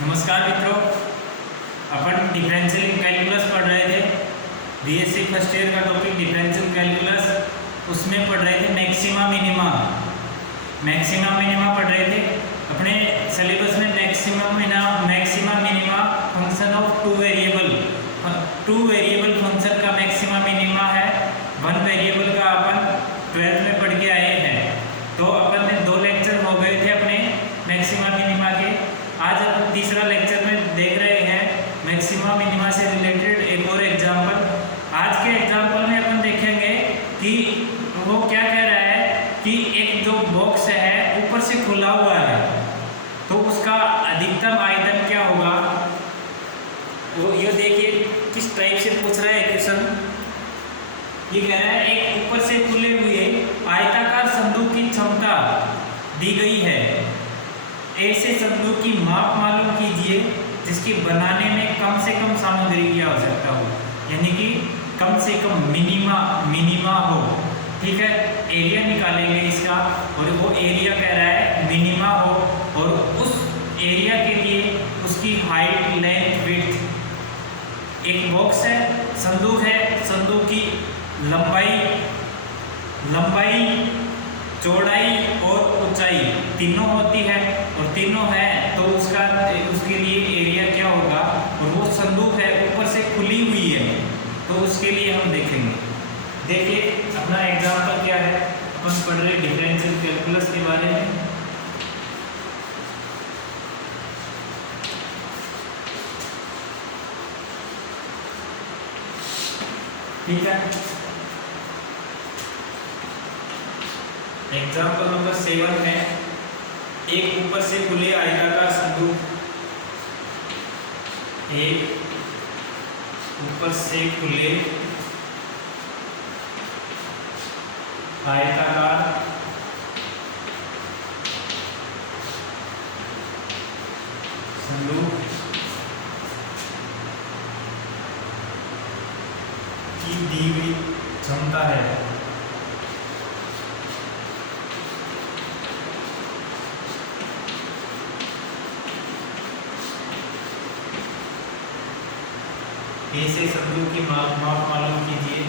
नमस्कार मित्रों, अपन differential calculus पढ़ रहे थे। बीएससी फर्स्ट ईयर का टॉपिक डिफरेंशियल कैलकुलस, उसमें पढ़ रहे थे मैक्सिमा मिनिमा। मैक्सिमा मिनिमा पढ़ रहे थे अपने सिलेबस में। Maxima minima function of two variable function का मैक्सिमा मिनिमा है। वन वेरिएबल का अपन 12th में पढ़ के आए हैं। तो अपन ने 2 लेक्चर हो गए थे अपने मैक्सिमा मिनिमा के। आज अपन तीसरा लेक्चर में देख रहे हैं मैक्सिमा मिनिमा से रिलेटेड एक और एग्जाम्पल। आज के एग्जाम्पल में अपन देखेंगे कि वो क्या कह रहा है कि एक जो बॉक्स है ऊपर से खुला हुआ है, तो उसका अधिकतम आयतन क्या होगा। वो ये देखिए किस टाइप से पूछ रहा है क्वेश्चन। ये कह रहा है एक ऊपर से खुले हुए आयताकार संदूक की क्षमता दी गई है। ऐसे संदूक की माप मालूम कीजिए जिसके बनाने में कम से कम सामग्री की आवश्यकता हो, यानी कि कम से कम मिनिमा हो। ठीक है, एरिया निकालेंगे इसका, और वो एरिया कह रहा है मिनिमा हो, और उस एरिया के लिए उसकी हाइट, लेंथ, विड्थ। एक बॉक्स है, संदूक है, संदूक की लंबाई, चौड़ाई और ऊंचाई तीनों होती है, और तीनों है तो उसके लिए एरिया क्या होगा। और वो संदूक है ऊपर से खुली हुई है, तो उसके लिए हम देखेंगे। देखिए अपना एग्जाम्पल क्या है। अपन पढ़ रहे डिफरेंशियल कैलकुलस के बारे में। ठीक है, एग्जाम्पल नंबर 7 है। एक ऊपर से खुले आयताकार संदूक, एक ऊपर से खुले आयताकार संदूक की दी गई क्षमता है। ऐसे संदूक की माप मालूम कीजिए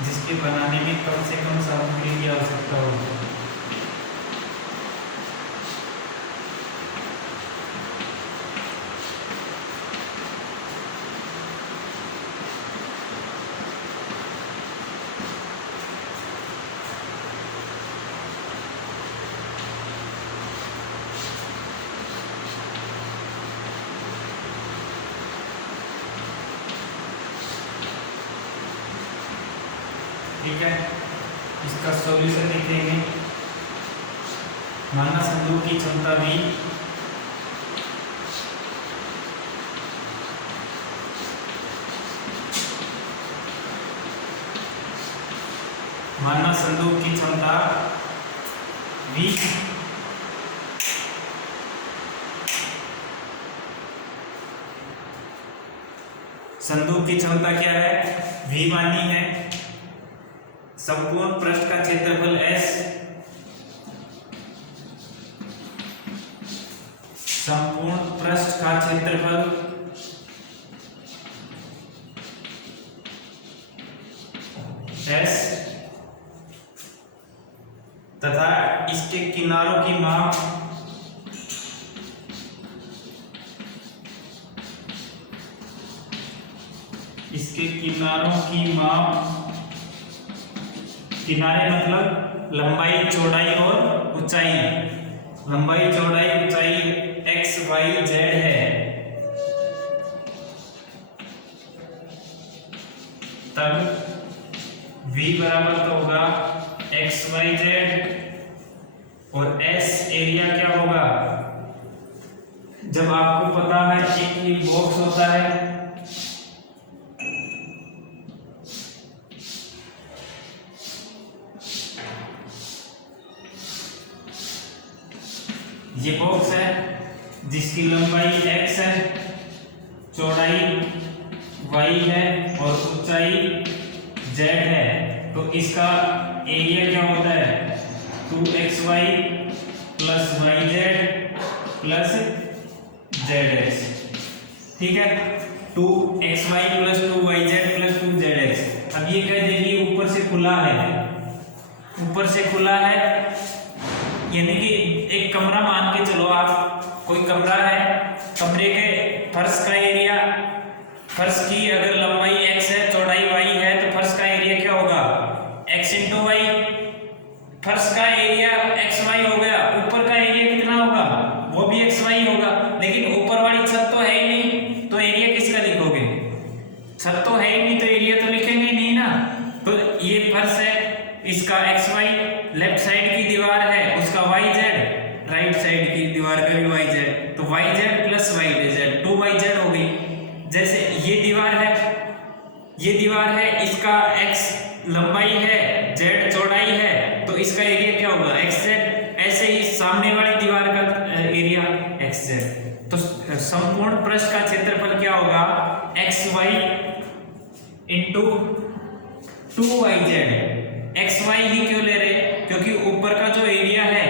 जिसके बनाने में कम से कम सामग्री की आवश्यकता हो। ठीक है, इसका सॉल्यूशन लिखेंगे। माना संदूक की क्षमता भी V संदूक की क्षमता क्या है, V मानी है। संपूर्ण पृष्ठ का क्षेत्रफल S, संपूर्ण पृष्ठ का क्षेत्रफल S तथा इसके किनारों की माप किनारे मतलब लंबाई, चौड़ाई और ऊंचाई। लंबाई, चौड़ाई, ऊंचाई x, y, z है। तब v बराबर तो होगा x, y, z, और s एरिया क्या होगा। जब आपको पता है कि एक बॉक्स होता है, ये बॉक्स है जिसकी लंबाई x है, चौड़ाई y है और ऊंचाई z है, तो इसका एरिया क्या होता है 2xy plus yz plus zx। ठीक है, 2xy plus 2yz plus 2zx। अब ये कह देगी ऊपर से खुला है, ऊपर से खुला है यानी कि एक कमरा मान के चलो आप, कोई कमरा है, कमरे के फर्श का एरिया, फर्श की अगर लंबाई x है चौड़ाई y है तो फर्श का एरिया क्या होगा x इंटू वाई। फर्श का एरिया xy हो गया, ऊपर का एरिया कितना होगा वो भी xy होगा, लेकिन ऊपर वाली छत तो है ही नहीं तो एरिया किसका लिखोगे, छत तो है ही नहीं तो एरिया तो लिखेंगे ही नहीं ना। तो ये फर्श है, इसका xy, लेफ्ट साइड की दीवार है उसका yz, राइट साइड की दीवार का भी yz, तो yz प्लस yz 2yz हो गई। जैसे ये दीवार है इसका x लंबाई है, z चौड़ाई है, तो इसका एरिया क्या होगा xz। ऐसे ही सामने वाली दीवार का एरिया xz। तो संपूर्ण पृष्ठ का क्षेत्रफल क्या होगा xy इंटू 2yz। xy ही क्यों ले रहे, क्योंकि ऊपर का जो एरिया है,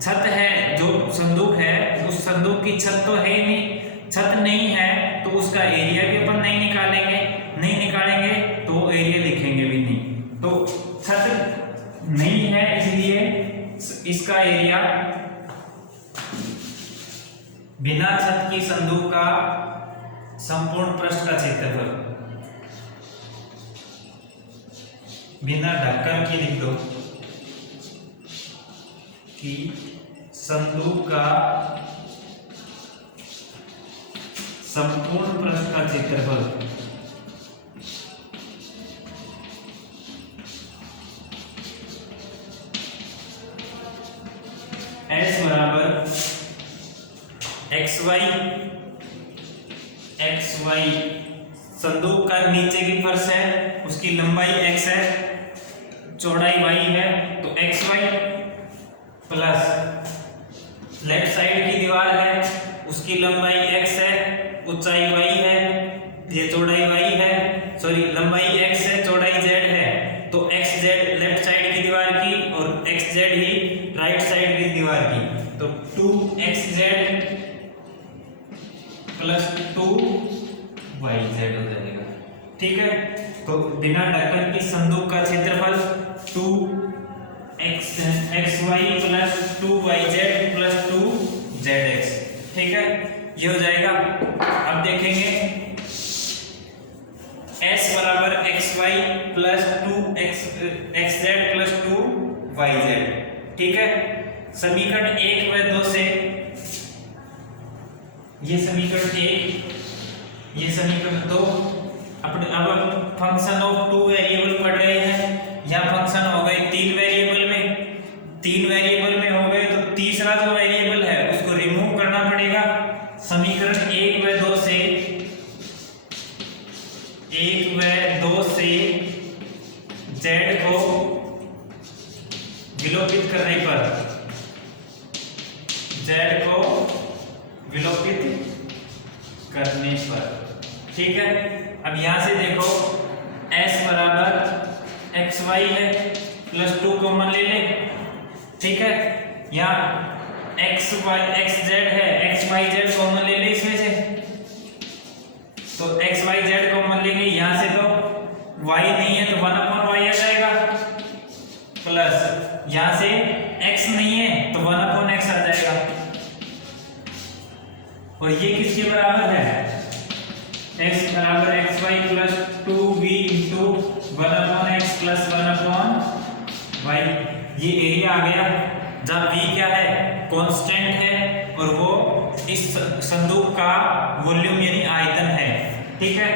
छत है, जो संदूक है उस संदूक की छत तो है ही नहीं, छत नहीं है तो उसका एरिया भी अपन नहीं निकालेंगे तो एरिया लिखेंगे भी नहीं। तो छत नहीं है इसलिए इसका एरिया बिना छत की संदूक का संपूर्ण पृष्ठ का क्षेत्रफल, बिना ढक्कन की लिख दो कि संदूक का संपूर्ण पृष्ठ का क्षेत्रफल S बराबर xy संदूक का नीचे की फर्श है उसकी लंबाई x है, चौड़ाई y है, तो xy प्लस लेफ्ट साइड की दीवार है उसकी लंबाई x है, ऊंचाई y है, ये चौड़ाई y है, सॉरी लंबाई x है, चौड़ाई z है, तो xz लेफ्ट साइड की दीवार की और xz ही राइट साइड की दीवार की, तो 2xz प्लस 2yz हो जाएगा। ठीक है, तो बिना ढक्कन की संदूक का क्षेत्रफल 2xy plus 2yz plus 2zx। ठीक है, ये हो जाएगा। अब देखेंगे S बराबर xy plus 2xz plus 2yz। ठीक है, समीकरण 1 व 2 से ये समीकरण 1, ये समीकरण 2, अब फंक्शन ऑफ 2 वेरिएबल पढ़ रहे हैं, यहाँ फंक्शन हो गए 3 वेरिएबल में, 3 वेरिएबल में हो गए तो तीसरा जो वेरिएबल है उसको रिमूव करना पड़ेगा। समीकरण 1 व 2 से z को विलोपित करने पर, z को विलोपित करने पर, ठीक है। अब यहां से देखो s बराबर xy है प्लस 2 कॉमन ले ले, ठीक है। यहाँ xz है, xyz कॉमन ले ले इसमें से, तो xyz कॉमन लेंगे, यहां से तो y नहीं है तो 1/y आ जाएगा, प्लस यहां से x नहीं है तो 1/x आ जाएगा, और ये किसके बराबर है, x बराबर xy plus 2v into 1/x plus 1/y। ये एरिया आ गया जब v क्या है, कांस्टेंट है, और वो इस संदूक का वॉल्यूम यानी आयतन है, ठीक है।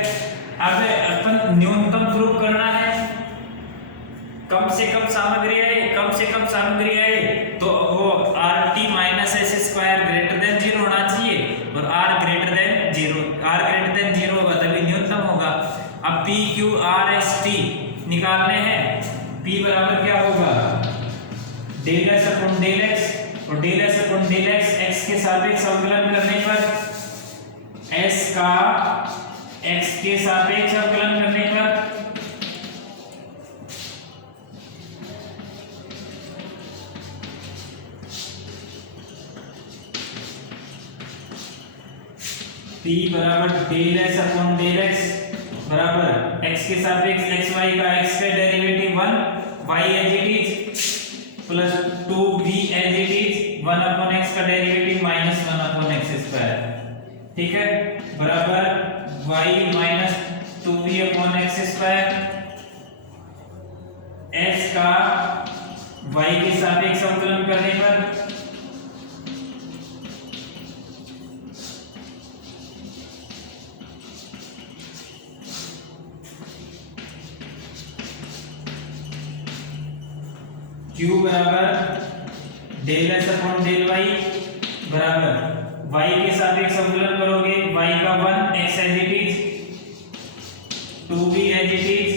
अब अपन न्यूनतम प्रूफ करना है, कम से कम सामग्री है, कम से कम सामग्री है तो वो RT minus s square greater than 0 होना चाहिए, और R ग्रेटर देन 0 होगा तभी न्यूनतम होगा। अब P Q R S T निकालने हैं, P बराबर क्या होगा, del S upon del x, और del S upon del x x के सापेक्ष अवकलन करने पर s का x के सापेक्ष अवकलन करने पर p बराबर del S upon del x बराबर x के सापेक्ष एक्स वाई का x का derivative 1 y as it is plus 2v as it is 1 upon x का derivative minus 1 upon x square, ठीक है, बराबर y minus 2v upon x square x का y के सापेक्ष अवकलन करने पर q बराबर del S upon del y बराबर y के सापेक्ष अवकलन करोगे y का 1 x as it is 2v as it is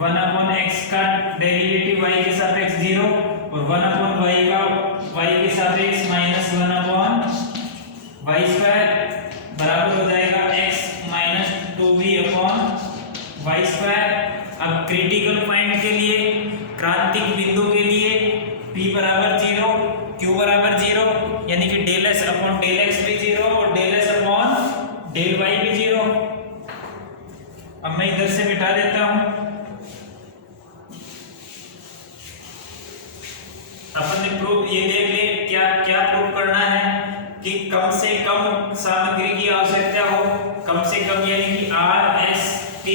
1 upon x का डेरिवेटिव y के सापेक्ष 0 और 1 अपॉन y का y के सापेक्ष माइनस 1 अपॉन y स्क्वायर बराबर हो जाएगा x minus 2v upon y square. अब क्रिटिकल पॉइंट के लिए, क्रांतिक बिंदु के लिए p बराबर 0 q बराबर 0 यानी कि del s upon del x भी 0 और del s upon del y भी 0। अब मैं इधर से मिटा देता हूं। अपन ने प्रूफ ये देख ले, क्या क्या प्रूफ करना है कि कम से कम सामग्री की आवश्यकता हो, कम से कम यानी कि r s t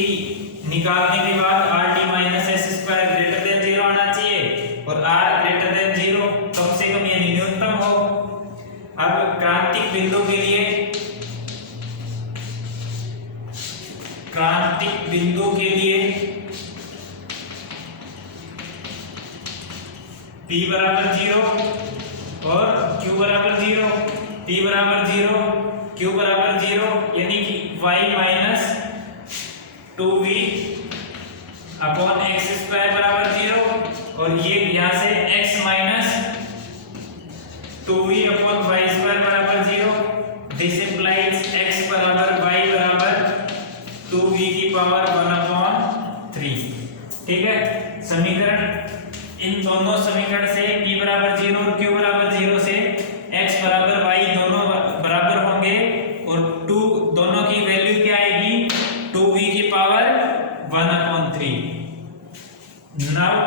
निकालने के बाद rt minus s square greater than 0 आना चाहिए और r ग्रेटर देन 0 कम से कम यानी न्यूनतम हो। अब क्रांतिक बिंदु के लिए, क्रांतिक बिंदु के लिए p बराबर 0 और q बराबर 0, p बराबर 0 q बराबर 0 यानी कि y minus 2v upon x square बराबर 0 और ये यहाँ से x minus 2v upon y square बराबर 0। दिस इंप्लाइज x बराबर y बराबर 2v की पावर 1 अपॉन 3, ठीक है। समीकरण, इन दोनों समीकरण से p बराबर 0 और q बराबर 0 से x बराबर y दोनों बराबर होंगे और 2 दोनों की वैल्यू क्या आएगी 2v की पावर 1 अपॉन 3। नाउ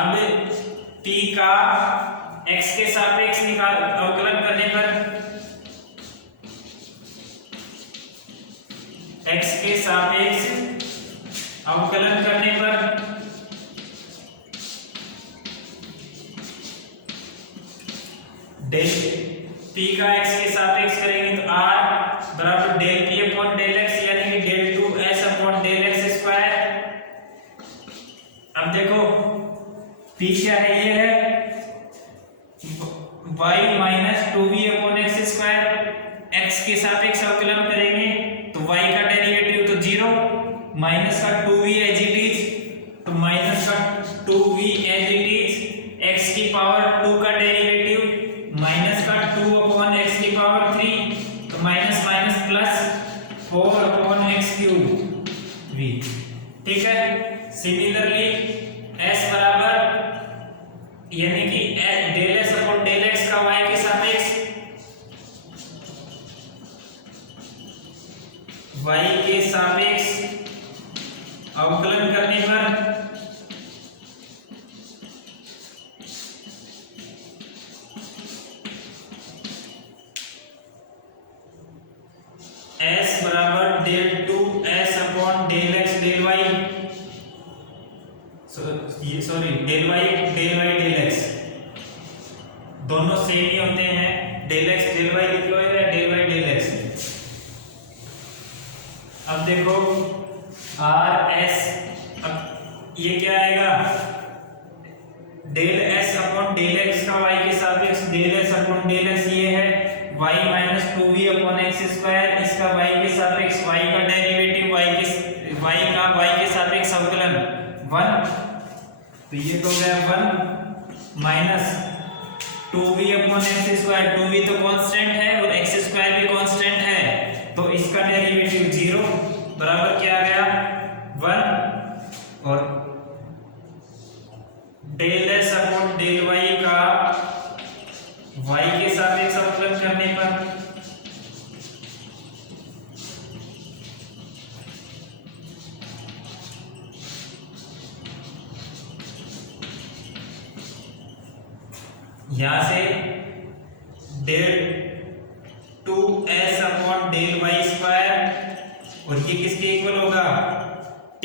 अब p का x के सापेक्ष निकाल अवकलन करने पर x के सापेक्ष अवकलन करने पर डेल p का x के सापेक्ष करेंगे तो r बराबर del p upon del x यानी कि del 2s upon del x square. अब देखो p क्या है, ये है y minus 2v upon x square. x के सापेक्ष अवकलन करेंगे तो y का डेरिवेटिव तो 0 माइनस का 2v एज इट इज तो माइनस का 2v as it is x की पावर 2 का डेरिवेटिव माइनस का 2 अपॉन x की पावर 3 तो minus minus plus 4 upon x cube v, ठीक है। सिमिलरली s बराबर यानी कि del s upon del x का y के सापेक्ष y के सापेक्ष अवकलन करने पर s बराबर del 2s upon del x del y, sorry del y del x दोनों सेम ही होते हैं। डेल x डेल y लिख लो या डेल y डेल x। अब देखो rs, अब ये क्या आएगा del s upon del x का y के सापेक्ष del s upon del x ये है y minus 2v upon x square, इसका y के सापेक्ष y का डेरिवेटिव y का y के सापेक्ष अवकलन 1 तो ये तो हो गया 1 minus 2v upon x square, 2v तो कांस्टेंट है और एक्स स्क्वायर भी कांस्टेंट है, तो इसका डेरिवेटिव 0 बराबर क्या आ गया 1, और del S upon del y का y के सापेक्ष अवकलन करने पर यहां से del 2s upon del y square, और ये किसके इक्वल होगा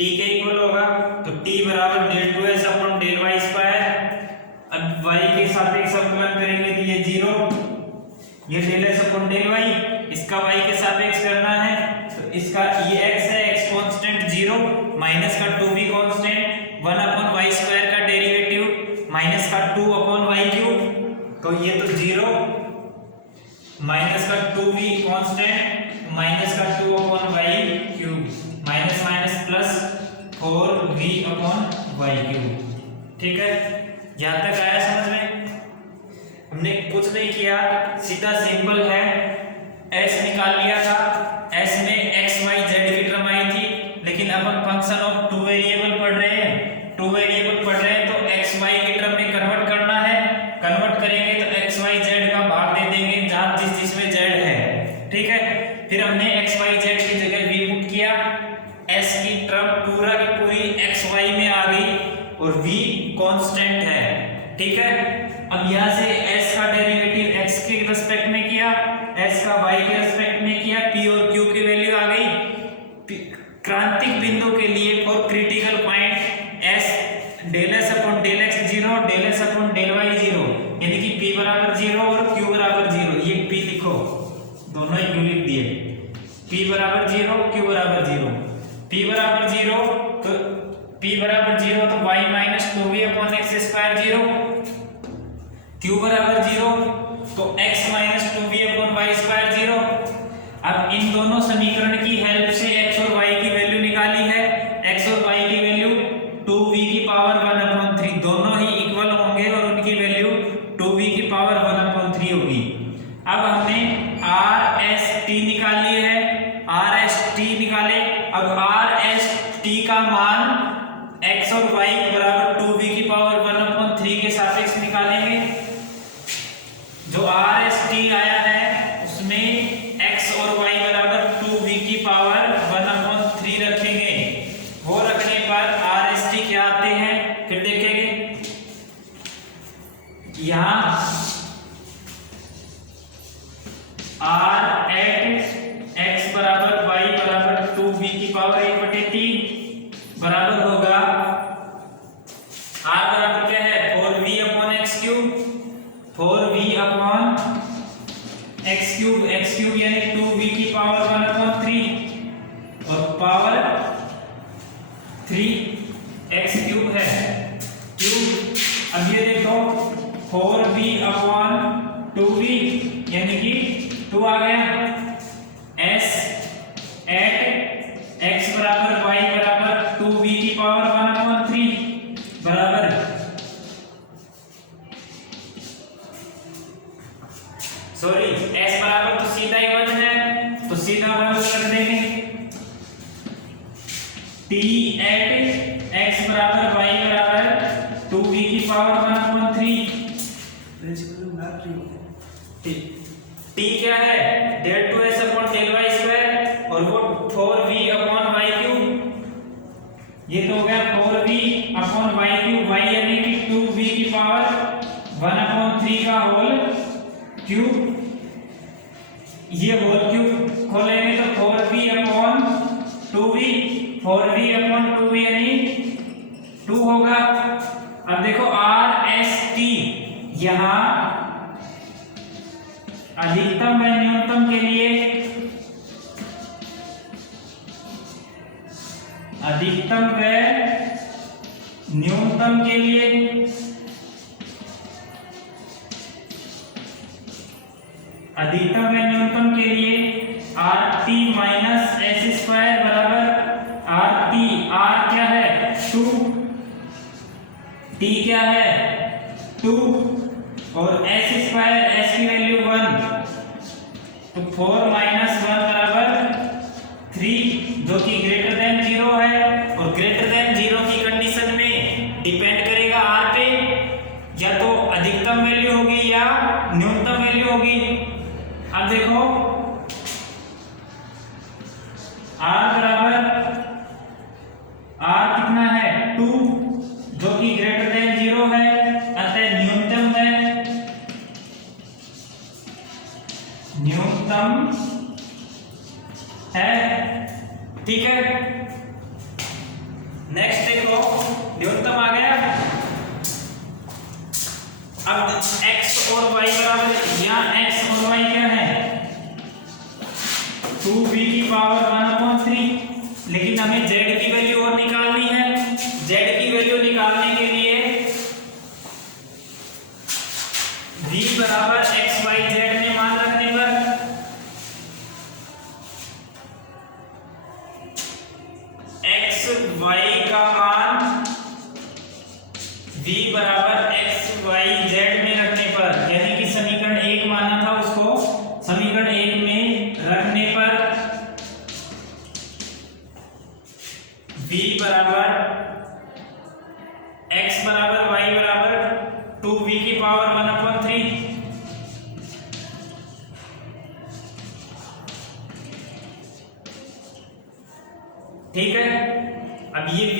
t के इक्वल होगा, तो t बराबर del 2s upon del y square. अब y के सापेक्ष अवकलन करेंगे तो ये 0, ये del s upon del y, इसका y के सापेक्ष करना है तो इसका ये x है, x कांस्टेंट 0 माइनस का 2v constant 1 upon y square का डेरिवेटिव माइनस का 2 अपॉन y क्यूब, तो ये तो 0 माइनस का 2v कांस्टेंट माइनस का 2 upon y cube minus minus plus 4v upon y cube. ठीक है, यहां तक आया समझ में? हमने कुछ नहीं किया, सीधा सिंपल है, s निकाल लिया था, s में x y z की टर्म आई थी, लेकिन अब हम फंक्शन ऑफ 2 वेरिएबल पढ़ रहे हैं, 2 वेरिएबल पढ़ रहे हैं तो x y की टर्म में कन्वर्ट करना है, कन्वर्ट करेंगे तो x y z का भाग दे देंगे जहां जिसमें z है। ठीक है, फिर हमने x y z की जगह v पुट किया, s की टर्म पूरा की पूरी x y में आ गई और v कांस्टेंट है। ठीक है, अब यहां से s का डेरिवेटिव x के रिस्पेक्ट में किया, s का y के रिस्पेक्ट में किया, p और q की वैल्यू आ गई। क्रांतिक बिंदु के लिए for critical point s del s upon del x 0, del s upon del y 0, यानी कि p बराबर 0 और q बराबर 0, ये p लिखो, दोनों ही q लिख दिए, p बराबर 0 q बराबर 0, p बराबर 0 तो p बराबर 0 तो y minus 2v upon x square 0, q बराबर 0 तो x minus 2v upon y square 0। अब इन दोनों समीकरण की हेल्प से x और y की वैल्यू निकाली है, x और y की वैल्यू 2v की पावर 1 अपॉन 3, दोनों ही इक्वल होंगे और उनकी वैल्यू 2v की पावर 1 अपॉन 3 होगी। अब हमने RST निकाल लिए है, RST निकाले, अब RST का मान x और y बराबर 2v की पावर 1 अपॉन 3 के सापेक्ष निकालेंगे। जो RST आया है उसमें x और y बराबर 2v की पावर 1 अपॉन 3 रखेंगे, वो रखने पर RST क्या आते हैं फिर देखेंगे। यहां r एट x बराबर y बराबर 2v की पावर 1/3 बराबर होगा, r बराबर क्या है 4v upon x cube, 4v upon x cube यानी 2v की पावर 1 अपॉन 3 और पावर 3 x क्यूब है क्यूब। अब ये देखो 4v अपॉन 2v यानी कि 2 आ गया, s एट x बराबर y बराबर 2v की पावर 1 अपॉन 3 बराबर, सॉरी s बराबर तो सीधा ही 1 है तो सीधा 1 कर देंगे, t एट x बराबर y बराबर 2v की पावर 1 अपॉन 3, t क्या है del 2s upon del y square और वो 4v अपॉन y क्यूब, ये तो हो गया 4v upon y cube, y यानी कि 2v की पावर 1 अपॉन 3 का होल क्यूब, ये होल क्यूब खोलेंगे तो 4v upon 2v, 4v upon 2v यानी 2 होगा। अब देखो RST यहां अधिकतम व न्यूनतम के लिए, अधिकतम व न्यूनतम के लिए अधिकतम व न्यूनतम के लिए RT माइनस एस स्क्वायर बराबर RT, R क्या है 2, T क्या है 2 और एस स्क्वायर, एस की वैल्यू 1, तो 4 माइनस 1 बराबर 3, जो कि ग्रेटर देन 0 है। और ग्रेटर देन 0 की कंडीशन में डिपेंड करेगा आर पे, या तो अधिकतम वैल्यू होगी या न्यूनतम वैल्यू होगी। अब देखो आर बराबर, आर कितना है 2, जो कि ग्रेटर देन 0 है, अतः न्यूनतम है, न्यूनतम है। ठीक है, नेक्स्ट देखो न्यूनतम आ गया। अब x और y बराबर, यहाँ x और y क्या है 2b की पावर 1/3, लेकिन हमें z की वैल्यू और निकालनी है। z की वैल्यू निकालने के लिए v बराबर x y z में मान रखने पर x y का मान v बराबर x y z में रखने पर, यानी कि समीकरण 1 माना था उसको समीकरण 1 में रखने पर v बराबर x बराबर y बराबर 2v की पावर 1/3। ठीक है, अब ये v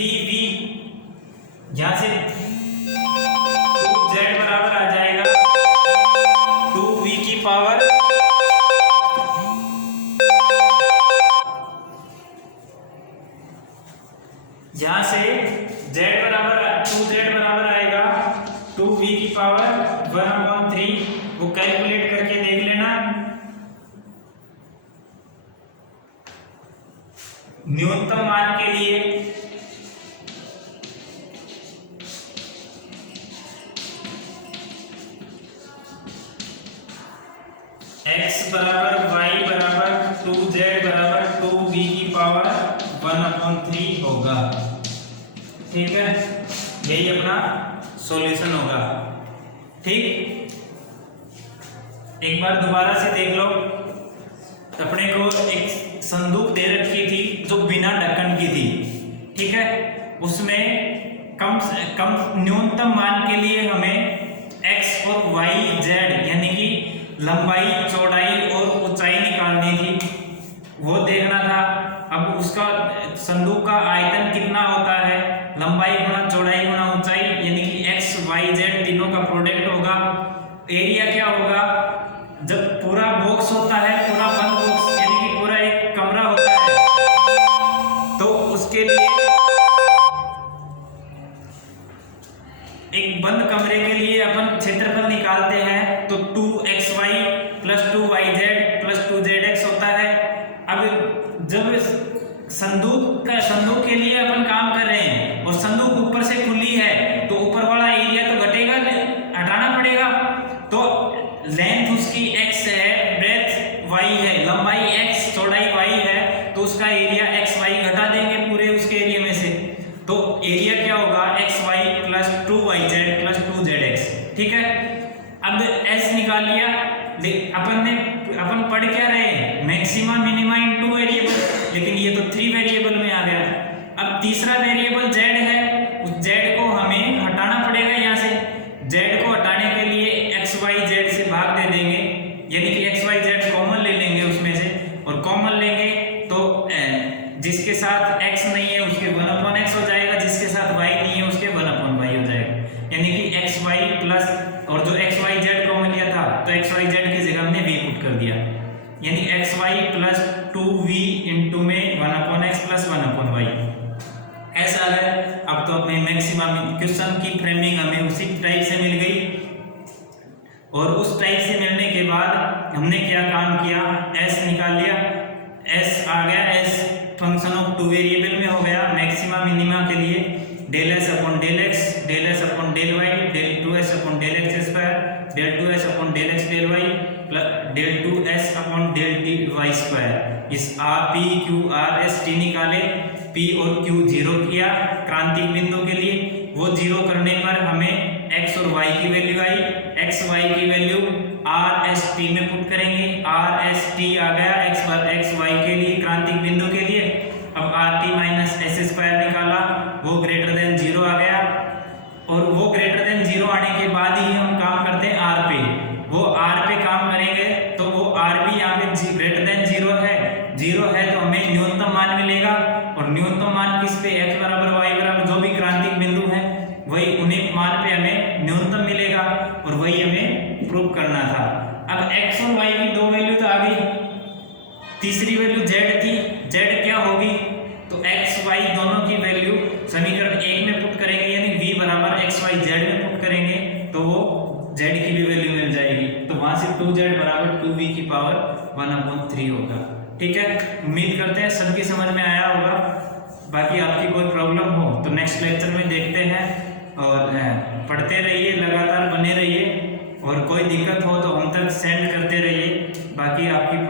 यहां से 2z बराबर आ जाएगा 2v की पावर, यहां से z बराबर 2z बराबर आएगा 2v की पावर 1/3। वो कैलकुलेट करके देख लेना। न्यूनतम मान के लिए x बराबर y बराबर 2z बराबर 2v की पावर 1/3 होगा। ठीक है, यही अपना सॉल्यूशन होगा। ठीक, एक बार दोबारा से देख लो। अपने को एक संदूक दे रखी थी जो बिना ढक्कन की थी। ठीक है, उसमें कम से कम न्यूनतम मान के लिए हमें x और y z यानी कि लंबाई, चौड़ाई और ऊंचाई निकालनी थी, वो देखना था। अब उसका संदूक का आयतन कितना होता है, लंबाई गुणा चौड़ाई गुणा ऊंचाई, यानी कि x y z तीनों का प्रोडक्ट होगा। एरिया क्या होगा, जब पूरा बॉक्स होता है, पूरा बंद बॉक्स यानी कि पूरा एक कमरा होता है, तो उसके लिए एक बंद कमरे के लिए अपन क्षेत्रफल निकालते हैं, तो 2xy plus 2yz plus 2zx होता है। अब जब संदूक के लिए अपन काम कर रहे हैं और संदूक ऊपर से खुली है, तो ऊपर वाला एरिया तो घटेगा, हटाना पड़ेगा। तो लेंथ उसकी x है, ब्रेथ y है, लंबाई x, चौड़ाई y है, तो उसका एरिया xy घटा देंगे पूरे उसके एरिया में से। तो एरिया क्या होगा xy plus 2yz plus 2zx। ठीक है, अब s निकाल लिया। अपन पढ़ क्या रहे हैं, मैक्सिमा मिनिमा इनटू वेरिएबल, लेकिन ये तो 3 वेरिएबल में आ गया। अब तीसरा वेरिएबल z है, उस z को हमें हटाना पड़ेगा। यहाँ से z को हटाने के लिए xyz से भाग दे देंगे, यानी कि xyz कॉमन ले लेंगे उसमें से, और कॉमन लेंगे तो जिसके साथ x नहीं है उसके 1/x हो जाएगा, जिसके साथ y नहीं है उसके 1/y हो जाएगा, यानी कि xy प्लस, और जो xyz कॉमन लिया था तो xyz की जगह हमने v पुट कर दिया, यानी xy प्लस 2v इंटू में 1/x प्लस 1/y ऐसा है। अब तो अपने मैक्सिमम क्वेश्चन की फ्रेमिंग हमें उसी टाइप से मिल गई, और उस टाइप से मिलने के बाद हमने क्या काम किया, s निकाल लिया। s आ गया, s फंक्शन ऑफ 2 वेरिएबल में हो गया। मैक्सिमा मिनिमा के लिए del s upon del x, del s upon del y, del 2s upon del x square, del 2s upon del x del y plus del 2s upon del t y square. इस p q r s t निकाले, p और q 0 किया क्रांतिक बिंदु के लिए। वो 0 करने पर हमें x और y की वैल्यू आई, x y की वैल्यू r s t में पुट करेंगे, r s t आ गया x y के लिए क्रांतिक बिंदु के लिए। अब r t minus s square निकाला, वो ग्रेटर देन 0 आ गया, और वो ग्रेटर देन 0 आने के बाद ही हम काम करते हैं r पे। वो r पे काम करेंगे तो वो r भी यहाँ पे ग्रेटर देन 0 है, 0 है तो हमें न्यूनतम मान मिलेगा, और न्यूनतम मान किस पे, x बराबर y बराबर जो भी क्रांतिक बिंदु है वही उन्हीं मान पे हमें न्यूनतम मिलेगा, और वही हमें प्रूव करना था। अब x और y की दो वैल्यू तो आ गई, तीसरी वैल्यू z थी, z क्या होगी, तो x y दोनों की वैल्यू समीकरण 1 में पुट करेंगे, यानी v बराबर x y z में पुट करेंगे तो वो z की भी वैल्यू मिल जाएगी, तो वहां से 2z बराबर 2v की पावर 1/3 होगा। ठीक है, उम्मीद करते हैं सबकी समझ में आया होगा। बाकी आपकी कोई प्रॉब्लम हो तो नेक्स्ट लेक्चर में देखते हैं, और पढ़ते रहिए, लगातार बने रहिए, और कोई दिक्कत हो तो हम तक सेंड करते रहिए। बाकी आपकी